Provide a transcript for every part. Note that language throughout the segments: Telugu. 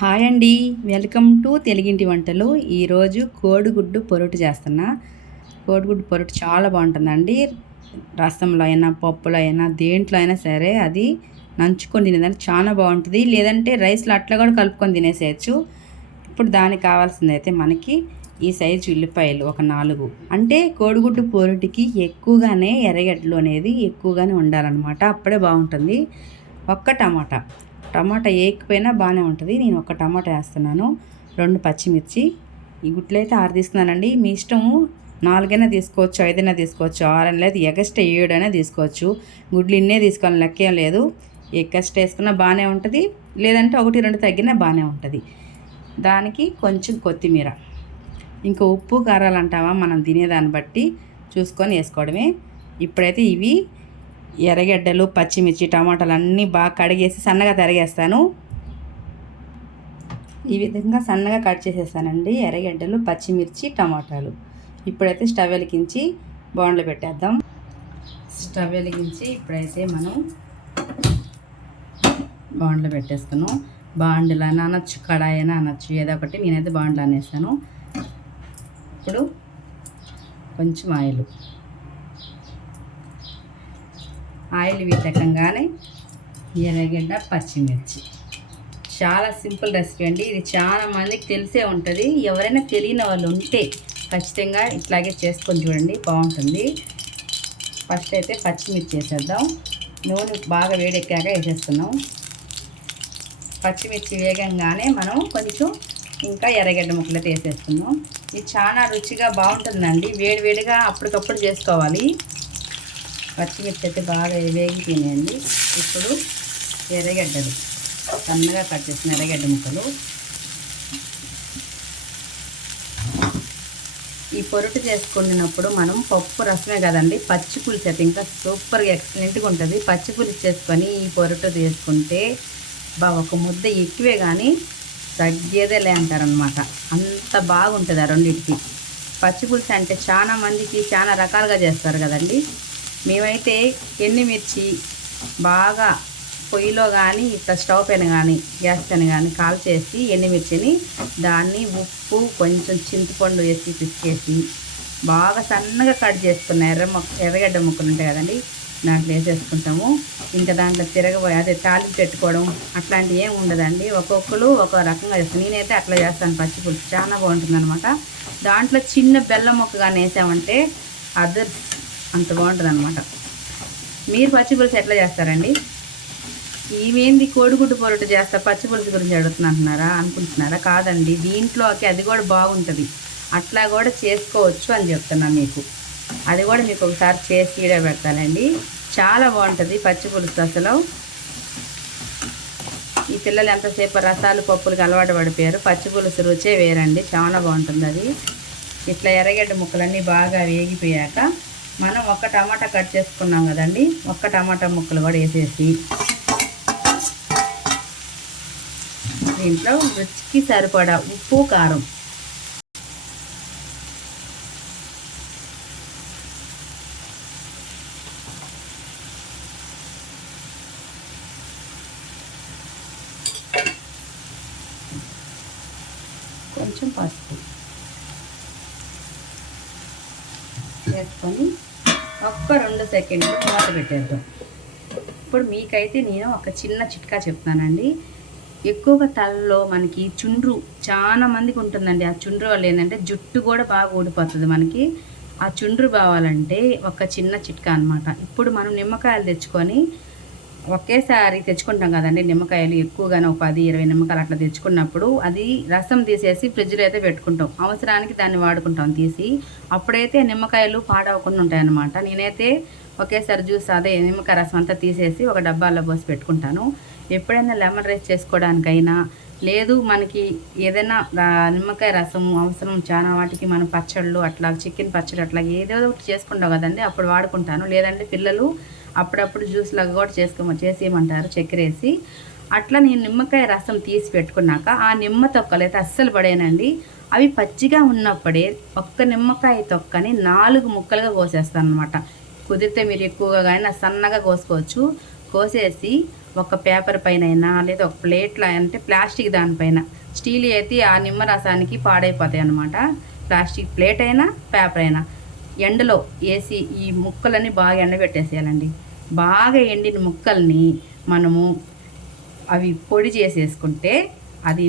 హాయ్ అండి, వెల్కమ్ టు తెలుగింటి వంటలు. ఈరోజు కోడిగుడ్డు పొరుటు చేస్తున్నా. కోడిగుడ్డు పొరుటు చాలా బాగుంటుందండి. రసంలో అయినా, పప్పులో అయినా, దేంట్లో అయినా సరే అది నంచుకొని తినేదానికి చాలా బాగుంటుంది. లేదంటే రైస్లో అట్లా కూడా కలుపుకొని తినేసేయచ్చు. ఇప్పుడు దానికి కావాల్సింది అయితే మనకి ఈ సైజు ఉల్లిపాయలు ఒక 4. అంటే కోడిగుడ్డు పొరుటికి ఎక్కువగానే ఎర్రగడ్డలు అనేది ఎక్కువగానే ఉండాలన్నమాట. అప్పుడే బాగుంటుంది. ఒక్క టమాటా వేయకపోయినా బాగానే ఉంటుంది. నేను ఒక టమాటా వేస్తున్నాను. 2 పచ్చిమిర్చి. ఈ గుడ్లు అయితే 6 తీసుకున్నానండి. మీ ఇష్టము, 4 అయినా తీసుకోవచ్చు, 5 అయినా తీసుకోవచ్చు, 6 అని లేదు, ఎగస్ట్రా 7 అయినా తీసుకోవచ్చు. గుడ్లు ఇన్నే తీసుకోవాలని లెక్కేం లేదు. ఎగస్ట్రా వేసుకున్నా బాగానే ఉంటుంది, లేదంటే 1, 2 తగ్గినా బాగానే ఉంటుంది. దానికి కొంచెం కొత్తిమీర, ఇంకా ఉప్పు కారాలు అంటావా మనం తినేదాన్ని బట్టి చూసుకొని వేసుకోవడమే. ఇప్పుడైతే ఇవి ఎర్రగడ్డలు, పచ్చిమిర్చి, టమాటాలు అన్నీ బాగా కడిగేసి సన్నగా తరిగేస్తాను. ఈ విధంగా సన్నగా కట్ చేసేస్తానండి ఎర్రగడ్డలు, పచ్చిమిర్చి, టమాటాలు. ఇప్పుడైతే స్టవ్ వెలిగించి బాండ్లు పెట్టేద్దాం. స్టవ్ వెలిగించి ఇప్పుడైతే మనం బాండ్లు పెట్టేస్తాను. బాండ్లు అని అనొచ్చు, కడాయి అని అనొచ్చు, ఏదో ఒకటి. నేనైతే బాండ్లు అనేస్తాను. ఇప్పుడు కొంచెం ఆయిల్ వీటకంగానే ఎర్రగడ్డ, పచ్చిమిర్చి. చాలా సింపుల్ రెసిపీ అండి. ఇది చాలా మందికి తెలిసే ఉంటుంది. ఎవరైనా తెలియని వాళ్ళు ఉంటే ఖచ్చితంగా ఇట్లాగే చేసుకొని చూడండి, బాగుంటుంది. ఫస్ట్ అయితే పచ్చిమిర్చి వేసేద్దాం. నూనె బాగా వేడెక్కాక వేసేస్తున్నాం. పచ్చిమిర్చి వేగంగానే మనం కొంచెం ఇంకా ఎర్రగడ్డ ముక్కలు వేసేస్తున్నాం. ఇది చాలా రుచిగా బాగుంటుందండి. వేడివేడిగా అప్పటికప్పుడు చేసుకోవాలి. పచ్చిమిర్చి అయితే బాగా వేగిపోయినాయండి. ఇప్పుడు ఎర్రగడ్డలు, సన్నగా కట్ చేసిన ఎర్రగడ్డ ముక్కలు. ఈ పొరుటు చేసుకున్నప్పుడు మనం పప్పు రసమే కదండి, పచ్చి పులుసు అయితే ఇంకా సూపర్గా ఎక్సలెంట్గా ఉంటుంది. పచ్చి పులుసు చేసుకొని ఈ పొరుటు చేసుకుంటే ఒక ముద్ద ఎక్కువే కానీ తగ్గేదేలే అంటారనమాట. అంత బాగుంటుంది ఆ రెండింటికి. పచ్చి పులుసు అంటే చాలా మందికి చాలా రకాలుగా చేస్తారు కదండి. మేమైతే ఎండుమిర్చి బాగా పొయ్యిలో కానీ ఇట్లా స్టవ్ పైన కానీ గ్యాస్ పైన కానీ కాల్చేసి ఎండుమిర్చిని దాన్ని ఉప్పు కొంచెం చింతపండు వేసి పిసికేసి బాగా సన్నగా కట్ చేసుకున్న ఎర్రగడ్డ ముక్కలు ఉంటాయి కదండి, దాంట్లో వేసేసుకుంటాము. ఇంకా దాంట్లో అదే తాలింపు పెట్టుకోవడం అట్లాంటివి ఏమి ఉండదండి. ఒక్కొక్కరు ఒక రకంగా చేస్తాను. నేనైతే అట్లా చేస్తాను. పచ్చి పులుసు చాలా బాగుంటుంది అనమాట. దాంట్లో చిన్న బెల్లం ముక్క కానీ వేసామంటే అదర్ అంత బాగుంటుంది అనమాట. మీరు పచ్చి పులుసు ఎట్లా చేస్తారండి? ఇవేంది కోడిగుడ్డు పొరటు చేస్తా పచ్చి పులుసు గురించి అనుకుంటున్నారా? కాదండి, దీంట్లోకి అది కూడా బాగుంటుంది. అట్లా కూడా చేసుకోవచ్చు అని చెప్తున్నా మీకు. అది కూడా మీకు ఒకసారి చేసి వీడియో పెడతానండి. చాలా బాగుంటుంది పచ్చి పులుసు. అసలు ఈ పిల్లలు ఎంతసేపు రసాలు, పప్పులకి అలవాటు పడిపోయారు. పచ్చి పులుసు రుచే వేరండి, చాలా బాగుంటుంది అది. ఇట్లా ఎర్రగడ్డ ముక్కలన్నీ బాగా వేగిపోయాక మనం ఒక్క టమాటా కట్ చేసుకున్నాం కదండి, ఒక్క టమాటా ముక్కలు కూడా వేసేసి దీంట్లో రుచికి సరిపడా ఉప్పు, కారం, కొంచెం పసుపు వేసుకొని ఒక్క 2 సెకండ్లు మూత పెట్టేద్దాం. ఇప్పుడు మీకైతే నేను ఒక చిన్న చిట్కా చెప్తానండి. ఎక్కువగా తలలో మనకి చుండ్రు చాలా మందికి ఉంటుందండి. ఆ చుండ్రు వల్ల ఏంటంటే జుట్టు కూడా బాగా ఊడిపోతుంది మనకి. ఆ చుండ్రు బావాలంటే ఒక చిన్న చిట్కా అనమాట. ఇప్పుడు మనం నిమ్మకాయలు తెచ్చుకొని ఒకేసారి తెచ్చుకుంటాం కదండి, నిమ్మకాయలు ఎక్కువగానే ఒక 10, 20 నిమ్మకాయలు అట్లా తెచ్చుకున్నప్పుడు అది రసం తీసేసి ఫ్రిడ్జ్లో అయితే పెట్టుకుంటాం. అవసరానికి దాన్ని వాడుకుంటాం తీసి. అప్పుడైతే నిమ్మకాయలు పాడవకుండా ఉంటాయన్నమాట. నేనైతే ఒకేసారి అదే నిమ్మకాయ రసం అంతా తీసేసి ఒక డబ్బాలో పోసి పెట్టుకుంటాను. ఎప్పుడైనా లెమన్ రైస్ చేసుకోవడానికైనా, లేదు మనకి ఏదైనా నిమ్మకాయ రసం అవసరం చాలా వాటికి, మనం పచ్చళ్ళు అట్లా చికెన్ పచ్చడి అట్లా ఏదో ఒకటి చేసుకుంటాం కదండి, అప్పుడు వాడుకుంటాను. లేదంటే పిల్లలు అప్పుడప్పుడు జ్యూస్ లాగా కూడా చేసేయమంటారు చక్కెర వేసి. అట్లా నేను నిమ్మకాయ రసం తీసి పెట్టుకున్నాక ఆ నిమ్మ తొక్కలు అయితే అస్సలు పడేనండి. అవి పచ్చిగా ఉన్నప్పుడే ఒక్క నిమ్మకాయ తొక్కని 4 ముక్కలుగా కోసేస్తాను అనమాట. కుదిరితే మీరు ఎక్కువగా కానీ సన్నగా కోసుకోవచ్చు. కోసేసి ఒక పేపర్ పైన అయినా లేదా ఒక ప్లేట్లో అంటే ప్లాస్టిక్ దానిపైన, స్టీల్ అయితే ఆ నిమ్మరసానికి పాడైపోతాయి అన్నమాట. ప్లాస్టిక్ ప్లేట్ అయినా పేపర్ అయినా ఎండలో వేసి ఈ ముక్కలన్నీ బాగా ఎండబెట్టేసేయాలండి. బాగా ఎండిన ముక్కల్ని మనము అవి పొడి చేసేసుకుంటే అది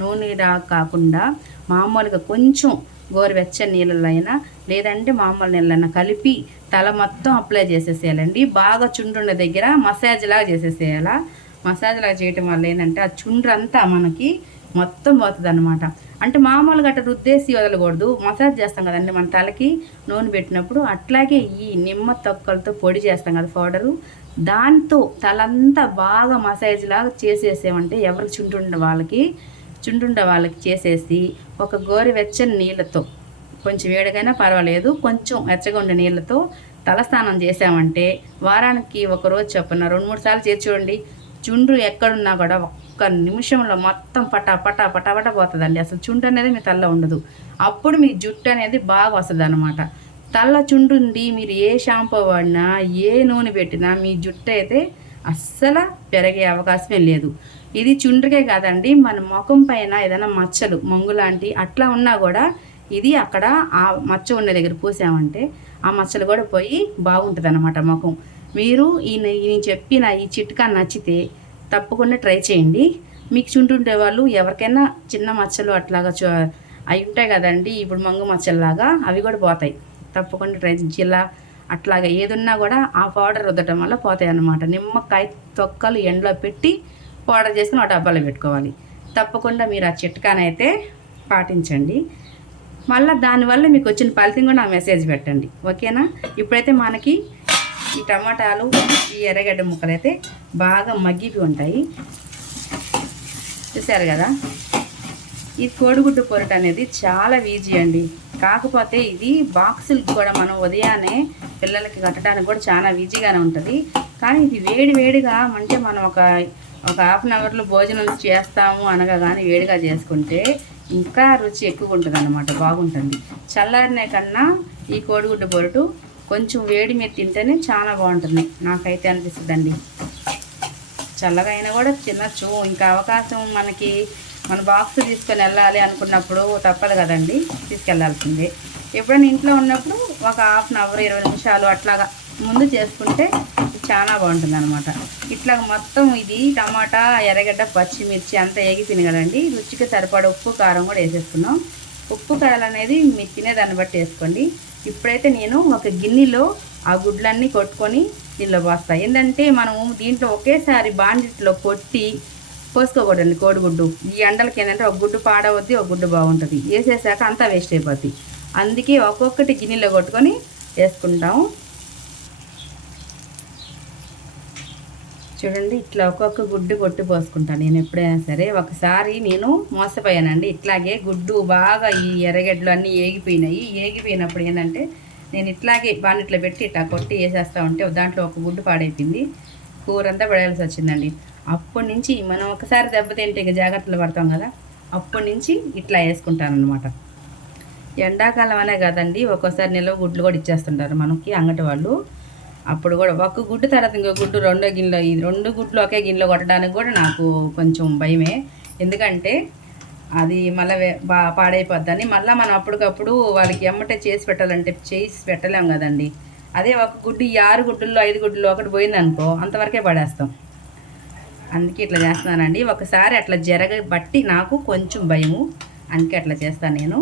నూనె కాకుండా మామూలుగా కొంచెం గోరువెచ్చని నీళ్ళలో అయినా లేదంటే మామూలు నీళ్ళైనా కలిపి తల మొత్తం అప్లై చేసేసేయాలండి. బాగా చుండ్రుండ దగ్గర మసాజ్ లాగా చేసేసేయాల. మసాజ్ లాగా చేయటం వల్ల ఏంటంటే ఆ చుండ్రంతా మనకి మొత్తం పోతుంది అనమాట. అంటే మామూలుగా అట్లా రుద్దేసి వదలకూడదు, మసాజ్ చేస్తాం కదండి మన తలకి నూనె పెట్టినప్పుడు. అట్లాగే ఈ నిమ్మ తొక్కలతో పొడి చేస్తాం కదా పౌడరు, దాంతో తలంతా బాగా మసాజ్ లాగా చేసేసామంటే ఎవరికి చుంటుండే వాళ్ళకి చేసేసి ఒక గోరువెచ్చని నీళ్ళతో, కొంచెం వేడిగైనా పర్వాలేదు, కొంచెం వెచ్చగా ఉండే నీళ్ళతో తలస్నానం చేసామంటే వారానికి ఒకరోజు చొప్పున 2-3 సార్లు చేసి చూడండి. చుండ్రు ఎక్కడున్నా కూడా ఒక్క నిమిషంలో మొత్తం పటా పోతుందండి. అసలు చుండ్రు అనేది మీ తలలో ఉండదు. అప్పుడు మీ జుట్టు అనేది బాగా వస్తుంది అనమాట. తల్ల చుండ్రుండి మీరు ఏ షాంపూ వాడినా ఏ నూనె పెట్టినా మీ జుట్టు అయితే అస్సలు పెరిగే అవకాశమే లేదు. ఇది చుండ్రుకే కాదండి, మన ముఖం పైన ఏదైనా మచ్చలు మంగు లాంటి అట్లా ఉన్నా కూడా ఇది అక్కడ ఆ మచ్చ ఉన్న దగ్గర పూసామంటే ఆ మచ్చలు కూడా పోయి బాగుంటుంది అన్నమాట ముఖం. మీరు నేను చెప్పిన ఈ చిట్కా నచ్చితే తప్పకుండా ట్రై చేయండి. మీకు చుంటుండే వాళ్ళు ఎవరికైనా చిన్న మచ్చలు అట్లాగా అవి ఉంటాయి కదండి, ఇప్పుడు మంగు మచ్చల్లాగా అవి కూడా పోతాయి. తప్పకుండా ట్రై జిల్లా అట్లాగా ఏదున్నా కూడా ఆ పౌడర్ రుద్దటం వల్ల పోతాయి అన్నమాట. నిమ్మకాయ తొక్కలు ఎండలో పెట్టి పౌడర్ చేసుకుని ఆ డబ్బాలో పెట్టుకోవాలి. తప్పకుండా మీరు ఆ చిట్కానైతే పాటించండి. మళ్ళీ దానివల్ల మీకు వచ్చిన ఫలితం కూడా నా మెసేజ్ పెట్టండి, ఓకేనా? ఇప్పుడైతే మనకి ఈ టమాటాలు ఈ ఎర్రగడ్డ ముక్కలు అయితే బాగా మగ్గిపి ఉంటాయి, చూసారు కదా. ఈ కోడిగుడ్డు పొరట అనేది చాలా ఈజీ అండి. కాకపోతే ఇది బాక్సులకి కూడా మనం ఉదయాన్నే పిల్లలకి కట్టడానికి కూడా చాలా ఈజీగానే ఉంటుంది. కానీ ఇది వేడిగా అంటే మనం ఒక హాఫ్ అన్ అవర్లో భోజనం చేస్తాము అనగా కానీ వేడిగా చేసుకుంటే ఇంకా రుచి ఎక్కువ ఉంటుంది అన్నమాట, బాగుంటుంది. చల్లారిన కన్నా ఈ కోడిగుడ్డు పొరటు కొంచెం వేడి మీద తింటేనే చాలా బాగుంటుంది, నాకైతే అనిపిస్తుందండి. చల్లగా అయినా కూడా తినచ్చు. ఇంకా అవకాశం మనకి మన బాక్స్ తీసుకొని వెళ్ళాలి అనుకున్నప్పుడు తప్పదు కదండి, తీసుకెళ్లాల్సిందే. ఎప్పుడైనా ఇంట్లో ఉన్నప్పుడు ఒక హాఫ్ అన్ అవర్ 20 నిమిషాలు అట్లాగా ముందు చేసుకుంటే చాలా బాగుంటుంది అనమాట. ఇట్లా మొత్తం ఇది టమాటా ఎర్రగడ్డ పచ్చిమిర్చి అంతా ఏగిపోయింది కదండి. రుచికి సరిపడ ఉప్పు కారం కూడా వేసేసుకున్నాం. ఉప్పు కారాలు అనేది మీరు తినేదాన్ని బట్టి వేసుకోండి. ఇప్పుడైతే నేను ఒక గిన్నెలో ఆ గుడ్లన్నీ కొట్టుకొని దీనిలో పోస్తాను. ఏంటంటే మనం దీంట్లో ఒకేసారి బాండిట్లో కొట్టి పోసుకోకూడదండి కోడిగుడ్డు. ఈ ఎండలకి ఏంటంటే ఒక గుడ్డు పాడవద్ది, ఒక గుడ్డు బాగుంటుంది. వేసేసాక అంతా వేస్ట్ అయిపోద్ది. అందుకే ఒక్కొక్కటి గిన్నెలో కొట్టుకొని వేసుకుంటాము. చూడండి, ఇట్లా ఒక్కొక్క గుడ్డు కొట్టి పోసుకుంటాను నేను ఎప్పుడైనా సరే. ఒకసారి నేను మోసపోయానండి, ఇట్లాగే గుడ్డు బాగా ఈ ఎర్రగడ్డలు అన్నీ ఏగిపోయినప్పుడు ఏంటంటే నేను ఇట్లాగే బాండిట్లో పెట్టి ఇట్లా కొట్టి వేసేస్తూ ఉంటే దాంట్లో ఒక గుడ్డు పాడైపోయింది, కూర అంతా పడేయాల్సి వచ్చిందండి. అప్పటి నుంచి మనం ఒకసారి దెబ్బతింటే ఇక జాగ్రత్తలు పడతాం కదా, అప్పటి నుంచి ఇట్లా వేసుకుంటాను అనమాట. ఎండాకాలం అనే కాదండి, ఒక్కోసారి నిల్వ గుడ్లు కూడా ఇచ్చేస్తుంటారు మనకి అంగటి వాళ్ళు. అప్పుడు కూడా ఒక గుడ్డు తర్వాత ఇంకో గుడ్డు రెండో గిన్నెలో, ఈ 2 గుడ్లు ఒకే గిన్నెలో కొట్టడానికి కూడా నాకు కొంచెం భయమే. ఎందుకంటే అది మళ్ళీ పాడైపోద్దని మళ్ళీ మనం అప్పటికప్పుడు వాళ్ళకి ఎమ్మటే చేసి పెట్టలేం కదండి. అదే ఒక గుడ్డు ఈ 6 గుడ్డుల్లో 5 గుడ్డుల్లో ఒకటి పోయిందనుకో అంతవరకే పడేస్తాం. అందుకే ఇట్లా చేస్తున్నానండి. ఒకసారి అట్లా జరగబట్టి నాకు కొంచెం భయము, అందుకే అట్లా చేస్తాను నేను.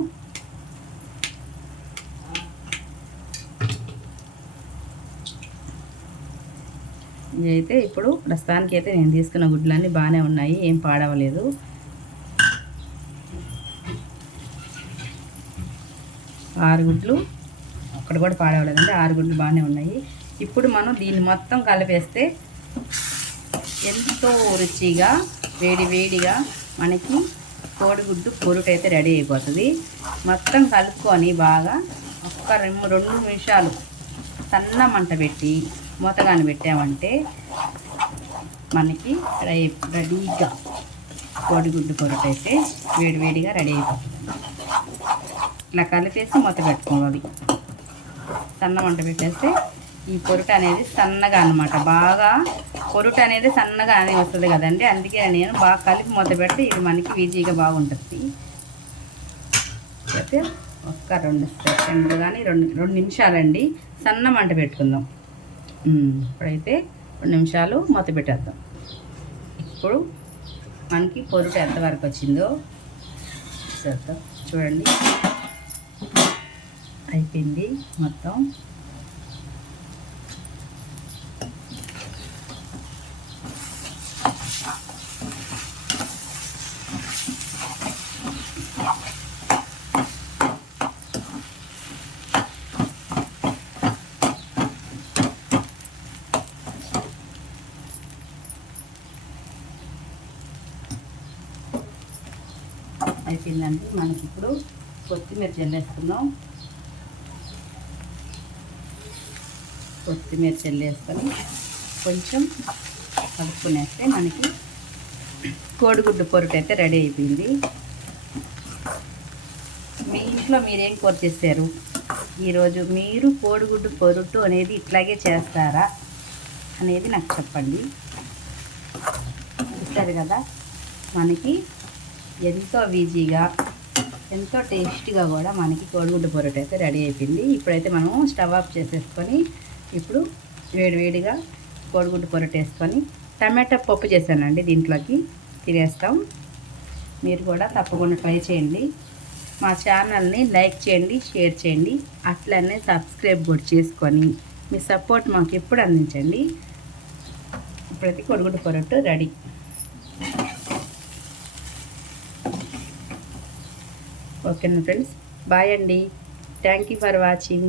ఇదైతే ఇప్పుడు ప్రస్తుతానికి అయితే నేను తీసుకున్న గుడ్లన్నీ బాగానే ఉన్నాయి, ఏం పాడవలేదు. ఆరు గుడ్లు అక్కడ కూడా పాడవలేదండి, 6 గుడ్లు బాగానే ఉన్నాయి. ఇప్పుడు మనం దీన్ని మొత్తం కలిపేస్తే ఎంతో రుచిగా వేడిగా మనకి కోడిగుడ్డు పొరుటు అయితే రెడీ అయిపోతుంది. మొత్తం కలుపుకొని బాగా ఒక్క 2 నిమిషాలు సన్న మంట పెట్టి మూతగాని పెట్టామంటే మనకి రెడీగా కోడిగుడ్డు పొరుటు అయితే వేడిగా రెడీ అయిపోతుంది. ఇట్లా కలిపేసి మూత పెట్టుకోవాలి. సన్న మంట పెట్టేస్తే ఈ పొరుటు అనేది సన్నగా అన్నమాట బాగా పొరుట అనేది సన్నగా అని వస్తుంది కదండి, అందుకే నేను బాగా కలిపి మూత పెడితే ఇది మనకి ఈజీగా బాగుంటుంది. అయితే ఒక్క 2 సెకండ్లు కానీ 2 నిమిషాలండి సన్న మంట పెట్టుకుందాం. ఇప్పుడైతే 2 నిమిషాలు మూత పెట్టేద్దాం. ఇప్పుడు మనకి పొరుట ఎంతవరకు వచ్చిందో చూద్దాం. చూడండి, అయిపోయింది మొత్తం. అయిపోయిందండి. మనకి ఇప్పుడు కొత్తిమీర చల్లేసుకుందాం. కొత్తిమీర చల్లేసుకొని కొంచెం కలుపుకునేస్తే మనకి కోడిగుడ్డు పొరుటు అయితే రెడీ అయిపోయింది. మీ ఇంట్లో మీరేం కూర చేస్తారు ఈరోజు? మీరు కోడిగుడ్డు పొరుటు అనేది ఇట్లాగే చేస్తారా అనేది నాకు చెప్పండి. చూస్తారు కదా, మనకి ఎంతో ఈజీగా ఎంతో టేస్టీగా కూడా మనకి కోడిగుడ్డు పొరోటా అయితే రెడీ అయిపోయింది. ఇప్పుడైతే మనం స్టవ్ ఆఫ్ చేసేసుకొని ఇప్పుడు వేడివేడిగా కోడిగుడ్డు పొరోటా వేసుకొని టమాటా పప్పు చేశానండి, దీంట్లోకి తినేస్తాం. మీరు కూడా తప్పకుండా ట్రై చేయండి. మా ఛానల్ని లైక్ చేయండి, షేర్ చేయండి, అట్లనే సబ్స్క్రైబ్ కూడా చేసుకొని మీ సపోర్ట్ మాకు ఎప్పుడు అందించండి. ఇప్పుడైతే కోడిగుడ్డు పొరోటా రెడీ. ఓకేనా ఫ్రెండ్స్, బాయ్ అండి. Thank you for watching.